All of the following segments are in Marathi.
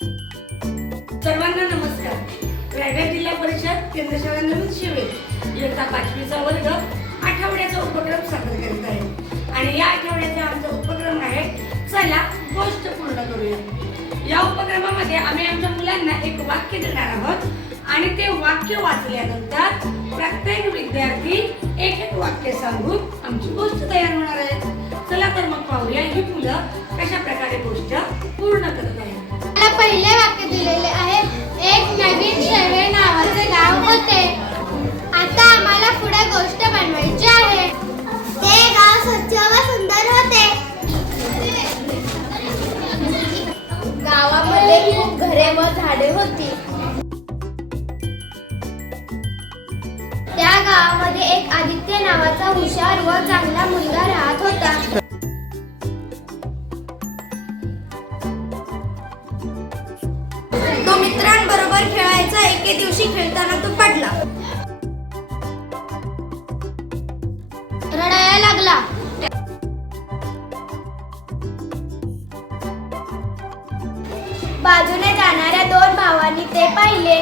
सर्वांना नमस्कार. रायगड जिल्हा परिषद केंद्र शाळा नवीन शिवे इयत्ता 5वीचा वर्ग आठवड्याचा उपक्रम सादर करीत आहे आणि या आठवड्याचा आमचा उपक्रम आहे चला गोष्ट पूर्ण करूया. या उपक्रमामध्ये आम्ही आमच्या मुलांना एक वाक्य देणार आहोत आणि ते वाक्य वाचल्यानंतर प्रत्येक विद्यार्थी एक एक वाक्य सांगून आमची गोष्ट तयार होणार आहे. चला तर मग पाहूया ही मुलं कशा प्रकारे गोष्ट पूर्ण करत आहेत. मला पहिले वाक्य दिलेले आहे. एक नवीन शेवे नावाचे गाव होते. आता आम्हाला पुढे गोष्ट बनवायची आहे. ते गाव स्वच्छ व सुंदर होते. गावामध्ये खूप घरे व झाडे होती. त्या गावामध्ये एक आदित्य नावाचा हुशार व चांगला मुलगा राहत होता. तो मित्रांबरोबर खेळायचा. एके दिवशी खेळताना तो पडला. रडायला लागला. बाजूने जाणाऱ्या दोन भावांनी ते पाहिले.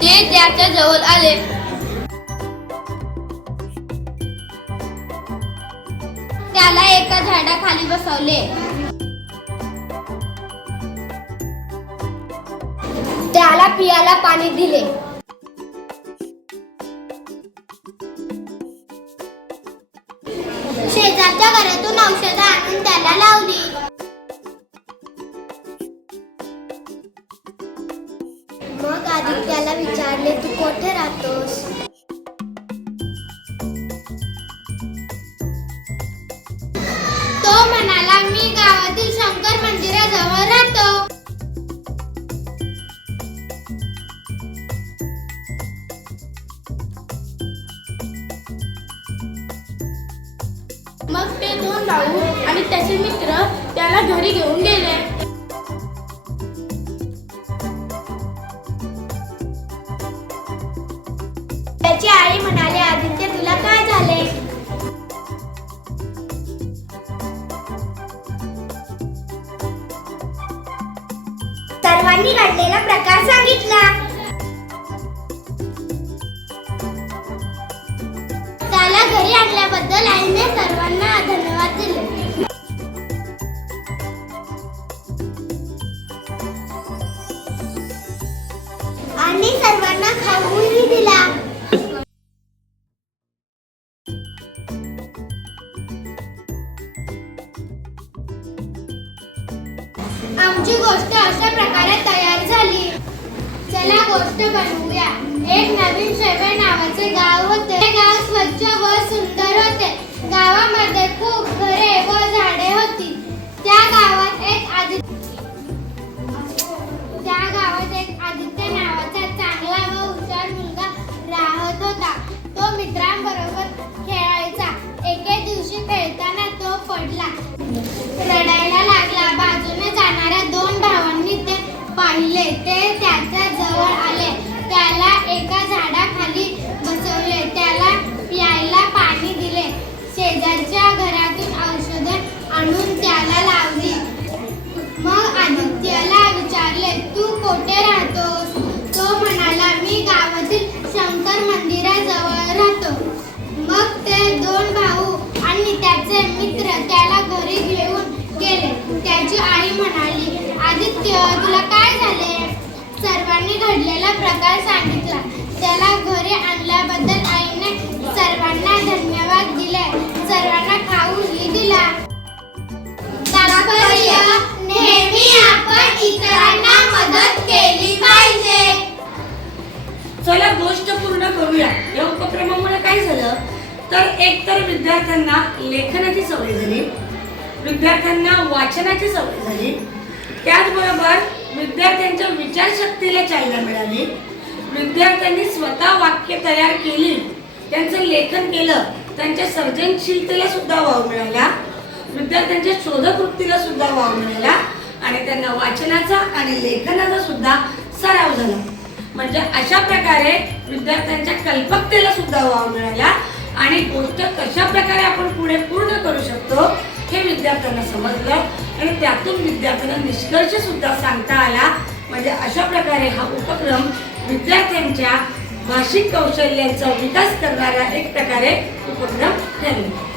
ते त्याच्या जवळ आले. त्याला एका झाडाखाली बसवले. त्याला पियाला पाणी दिले. शेजारच्या घरातून औषधं आणून त्याला लावली. मग आदित्याला विचारले, तू कोठे राहतोस? तो म्हणाला, मी गावातील शंकर मंदिराजवळ राहतो. मग ते दोन भाऊ आणि त्याचे मित्र त्याला घरी घेऊन गेले. त्याची आई म्हणाले, आदित्य तुला काय झाले? सर्वांनी घडलेला प्रकार सांगितला. त्याला घरी आणल्याबद्दल आईने सर्वांना धन्यवाद दिले. आणि सर्वांना खाऊही दिला. आमची गोष्ट अशा प्रकारे तयार झाली. चला गोष्ट बनवूया. एक नवीन शेवे नावाचे गाव होते. ते गाव स्वच्छ व सुंदर होते. गावामध्ये खूप घरे व झाडे होती. त्या गावात एक आदित्य नावाचा चांगला व हुशार मुलगा राहत होता. तो मित्रांबरोबर खेळायचा. एके दिवशी खेळताना तो पडला. रडायला लागला. बाजूने जाणाऱ्या दोन भावांनी ते पाहिले. ते त्याच्या जवळ आले. त्याला एका झाडाखाली बसवले. त्याला प्यायला पाणी दिले. शेजारच्या घरातून औषधे आणून त्याला लावली. मग आदित्यला विचारले, तू कोठे राहतोस? तो म्हणाला, मी गावातील शंकर मंदिराजवळ राहतो. मग ते दोन भाऊ आणि त्याचे मित्र त्याला घरी घेऊन गेले. त्याची आई म्हणाली, आदित्य तुला काय झाले? सर्वांनी घडलेला प्रकार सांगितला. त्याला घरी आणल्याबद्दल आईने सर्वांना धन्यवाद दिले. सर्वांना खाऊही दिला. तात्पर्य, नेहमी आपण इतरांना मदत केली पाहिजे. चला गोष्ट पूर्ण करूया. या उपक्रमामुळे काय झालं तर एकतर विद्यार्थ्यांना लेखनाची सवय झाली, विद्यार्थ्यांना वाचनाची सवय झाली, त्याचबरोबर विद्यार्थ्यांच्या विचारशक्तीला चालना मिळाली. विद्यार्थ्यांनी स्वतः वाक्य तयार केली, त्यांचं लेखन केलं, त्यांच्या सर्जनशीलतेला सुद्धा वाव मिळाला, विद्यार्थ्यांच्या शोधक वृत्तीला सुद्धा वाव मिळाला आणि त्यांना वाचनाचा आणि लेखनाचा सुद्धा सराव झाला. म्हणजे अशा प्रकारे विद्यार्थ्यांच्या कल्पकतेला सुद्धा वाव मिळाला आणि गोष्ट कशा प्रकारे आपण पुढे पूर्ण करू शकतो हे विद्यार्थ्यांना समजलं आणि त्यातून विद्यार्थ्यांना निष्कर्ष सुद्धा सांगता आला. म्हणजे अशा प्रकारे हा उपक्रम विद्यार्थ्यांच्या भाषिक कौशल्यांचा विकास करणारा एक प्रकारे उपक्रम ठरला.